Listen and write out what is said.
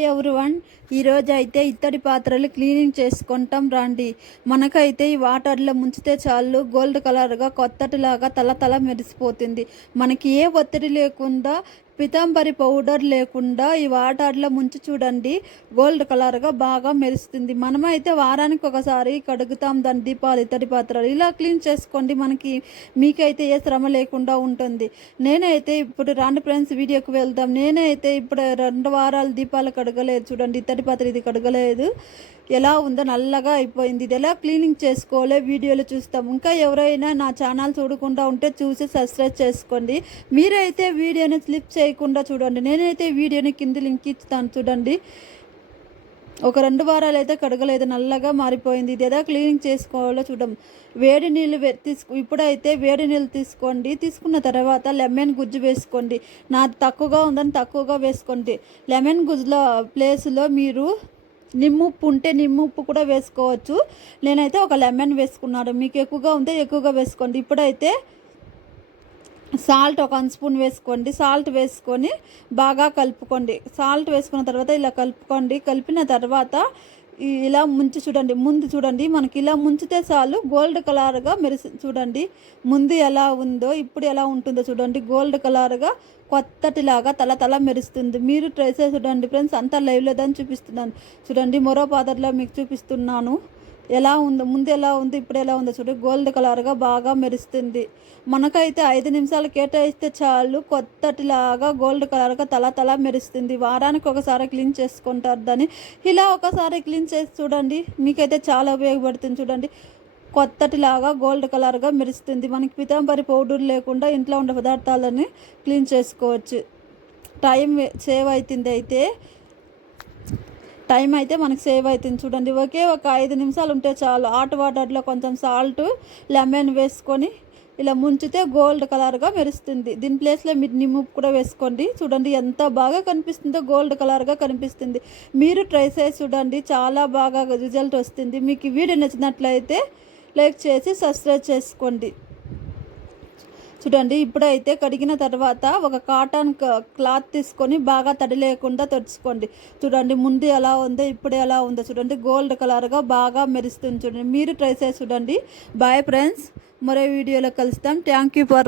Hi one ఈరోజు అయితే ఇత్తడి పాత్రలు క్లీనింగ్ చేసుకుంటాం రండి. మనకైతే ఈ వాటర్లో ముంచితే చాలు గోల్డ్ కలర్గా కొత్తటిలాగా తల తల మెరిసిపోతుంది. మనకి ఏ ఒత్తిడి లేకుండా పితాంబరి పౌడర్ లేకుండా ఈ వాటర్లో ముంచి చూడండి. గోల్డ్ కలర్గా బాగా మెరుస్తుంది. మనమైతే వారానికి ఒకసారి కడుగుతాం దాని దీపాలు ఇత్తడి పాత్రలు. ఇలా క్లీన్ చేసుకోండి మనకి. మీకైతే ఏ శ్రమ లేకుండా ఉంటుంది. నేనైతే ఇప్పుడు రాండి ఫ్రెండ్స్ వీడియోకి వెళ్దాం. నేనైతే ఇప్పుడు రెండు వారాలు దీపాలు కడగలేదు చూడండి. ఇత్తడి పాత్ర ఇది కడగలేదు. ఎలా ఉందో నల్లగా అయిపోయింది. ఇది ఎలా క్లీనింగ్ చేసుకోవాలో వీడియోలు చూస్తాం. ఇంకా ఎవరైనా నా ఛానల్ చూడకుండా ఉంటే చూసి సబ్స్క్రైబ్ చేసుకోండి. మీరైతే వీడియోని స్లిప్ చేయకుండా చూడండి. నేనైతే వీడియోని కింద లింక్ ఇస్తాను చూడండి. ఒక రెండు వారాలు అయితే కడగలేదు. నల్లగా మారిపోయింది. ఇది ఎలా క్లీనింగ్ చేసుకోవాలో చూడం. వేడి నీళ్ళు తీసుకు ఇప్పుడైతే వేడి నీళ్ళు తీసుకోండి. తీసుకున్న తర్వాత లెమన్ గుజ్జు వేసుకోండి. నాది తక్కువగా ఉందని తక్కువగా వేసుకోండి. లెమన్ గుజ్జులో ప్లేస్లో మీరు నిమ్ముప్పు ఉంటే నిమ్ముప్పు కూడా వేసుకోవచ్చు. నేనైతే ఒక లెమన్ వేసుకున్నాను. మీకు ఎక్కువగా ఉంటే ఎక్కువగా వేసుకోండి. ఇప్పుడైతే సాల్ట్ ఒక వన్ స్పూన్ వేసుకోండి. సాల్ట్ వేసుకొని బాగా కలుపుకోండి. సాల్ట్ వేసుకున్న తర్వాత ఇలా కలుపుకోండి. కలిపిన తర్వాత ఇలా ముంచి చూడండి. ముందు చూడండి. మనకి ఇలా ముంచితే చాలు గోల్డ్ కలర్గా మెరిసి చూడండి. ముందు ఎలా ఉందో ఇప్పుడు ఎలా ఉంటుందో చూడండి. గోల్డ్ కలర్గా కొత్తటిలాగా తల తల మెరుస్తుంది. మీరు ట్రై చేసి చూడండి ఫ్రెండ్స్. అంతా లైవ్లో దాన్ని చూపిస్తున్నాను. చూడండి. మరో పాదర్లో మీకు చూపిస్తున్నాను. ఎలా ఉందో ముందు ఎలా ఉంది ఇప్పుడు ఎలా ఉందో చూడండి గోల్డ్ కలర్గా బాగా మెరుస్తుంది. మనకైతే ఐదు నిమిషాలు కేటాయిస్తే చాలు. కొత్తటిలాగా గోల్డ్ కలర్గా తల తల మెరుస్తుంది. వారానికి ఒకసారి క్లీన్ చేసుకుంటారు దాన్ని. ఇలా ఒకసారి క్లీన్ చేసి చూడండి. మీకైతే చాలా ఉపయోగపడుతుంది చూడండి. కొత్తటిలాగా గోల్డ్ కలర్గా మెరుస్తుంది. మనకి పితాంబరి పౌడర్ లేకుండా ఇంట్లో ఉండే పదార్థాలని క్లీన్ చేసుకోవచ్చు. టైం సేవ్ అవుతుంది అయితే. టైం అయితే మనకు సేవ్ అవుతుంది. చూడండి ఒకే ఒక ఐదు నిమిషాలు ఉంటే చాలు. హాట్ వాటర్లో కొంచెం సాల్ట్ లెమన్ వేసుకొని ఇలా ముంచితే గోల్డ్ కలర్గా మెరుస్తుంది. దీని ప్లేస్లో మీరు నిమ్ము కూడా వేసుకోండి. చూడండి ఎంత బాగా కనిపిస్తుందో గోల్డ్ కలర్గా కనిపిస్తుంది. మీరు ట్రై చేసి చూడండి చాలా బాగా రిజల్ట్ వస్తుంది. మీకు వీడియో నచ్చినట్లయితే లైక్ చేసి సబ్స్క్రైబ్ చేసుకోండి. చూడండి ఇప్పుడైతే కడిగిన తర్వాత ఒక కాటన్ క్లాత్ తీసుకొని బాగా తడి లేకుండా తెరుచుకోండి చూడండి ముందు ఎలా ఉందో ఇప్పుడు ఎలా ఉందో చూడండి గోల్డ్ కలర్గా బాగా మెరుస్తుంది చూడండి. మీరు ట్రై చేసి చూడండి. బాయ్ ఫ్రెండ్స్ మరో వీడియోలో కలుస్తాం. Thank you for